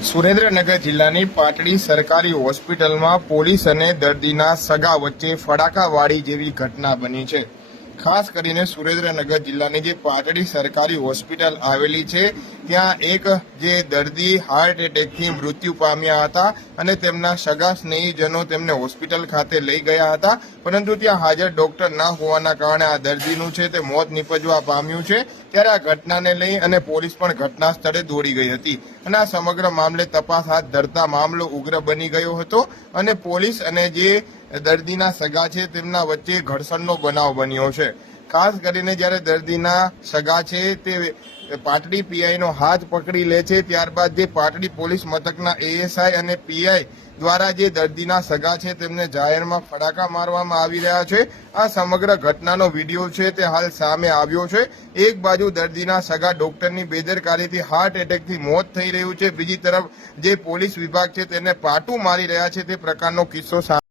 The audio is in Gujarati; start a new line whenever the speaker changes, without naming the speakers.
સુરેન્દ્રનગર જિલ્લાની પાટડી સરકારી હોસ્પિટલમાં પોલીસ અને દર્દીના સગા વચ્ચે ફડાકાવાળી જેવી ઘટના બની છે. ખાસ કરીને સુરેન્દ્રનગર જિલ્લાની જે પાટડી સરકારી હોસ્પિટલ આવેલી છે, ત્યાં એક જે દર્દી હાર્ટ એટેકથી મૃત્યુ પામ્યા હતા અને તેમના સગા સ્નેહીજનો તેમને હોસ્પિટલ ખાતે લઈ ગયા હતા. પરંતુ ત્યાં હાજર ડોક્ટર ના હોવાના કારણે આ દર્દીનું છે તે મોત નીપજવા પામ્યું છે. ત્યારે આ ઘટનાને લઈ અને પોલીસ પણ ઘટના સ્થળે દોડી ગઈ હતી અને આ સમગ્ર મામલે તપાસ હાથ ધરતા મામલો ઉગ્ર બની ગયો હતો અને પોલીસ અને જે દર્દીના સગા છે, તેમના વચ્ચે ઘર્ષણનો બનાવ બન્યો છે. ખાસ કરીને જ્યારે દર્દીના સગા છે, તે પાટડી પીઆઈનો હાથ પકડી લે છે, ત્યારબાદ જે પાટડી પોલીસ મથકના એએસઆઈ અને પીઆઈ દ્વારા જે દર્દીના સગા છે, તેમને જાહેરમાં ફડાકા મારવામાં આવી રહ્યા છે. આ સમગ્ર ઘટનાનો વીડિયો છે, તે હાલ સામે આવ્યો છે. એક બાજુ દર્દીના સગા ડોક્ટરની બેદરકારીથી હાર્ટ એટેકથી મોત થઈ રહ્યું છે. બીજી તરફ જે પોલીસ વિભાગ છે, તેને પાટું મારી રહ્યા છે, તે પ્રકારનો કિસ્સો